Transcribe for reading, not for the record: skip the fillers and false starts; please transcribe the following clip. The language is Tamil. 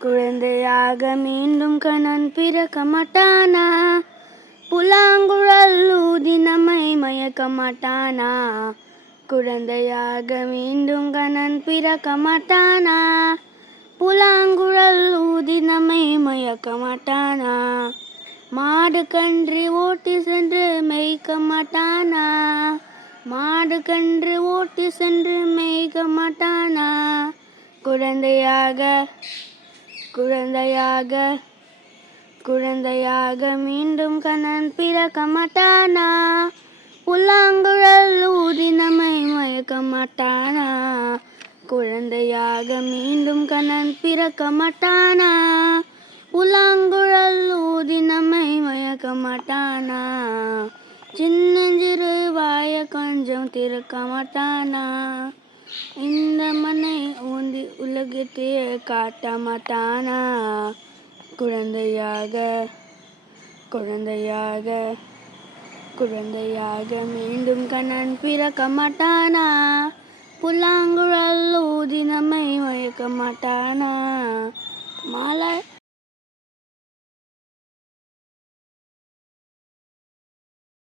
குழந்தையாக மீண்டும் கண்ணன் பிறக்க மாட்டானா, புல்லாங்குழல் ஊதி நம்மை மயக்க மாட்டானா. குழந்தையாக மீண்டும் கண்ணன் பிறக்க மாட்டானா, புல்லாங்குழல் ஊதி நம்மை மயக்க மாட்டானா. மாடு கன்று ஓட்டி சென்று மேய்க்க மாட்டானா, மாடு கன்று ஓட்டி சென்று மேய்க்க மாட்டானா. குழந்தையாக குழந்தையாக குழந்தையாக மீண்டும் கண்ணன் பிறக்க மாட்டானா, புல்லாங்குழல் ஊதி நம்மை மயக்க மாட்டானா. குழந்தையாக மீண்டும் கண்ணன் பிறக்க மாட்டானா, புல்லாங்குழல் ஊதி நம்மை மயக்க மாட்டானா. சின்னஞ்சிறு வாய கொஞ்சம் திறக்க மாட்டானா, இந்த மண்ணை ஊந்தி உலகத்தையே காட்ட மாட்டானா. குழந்தையாக குழந்தையாக குழந்தையாக மீண்டும் கண்ணன் பிறக்க மாட்டானா, புல்லாங்குழல் ஊதி நம்மை மயக்க மாட்டானா. மாலை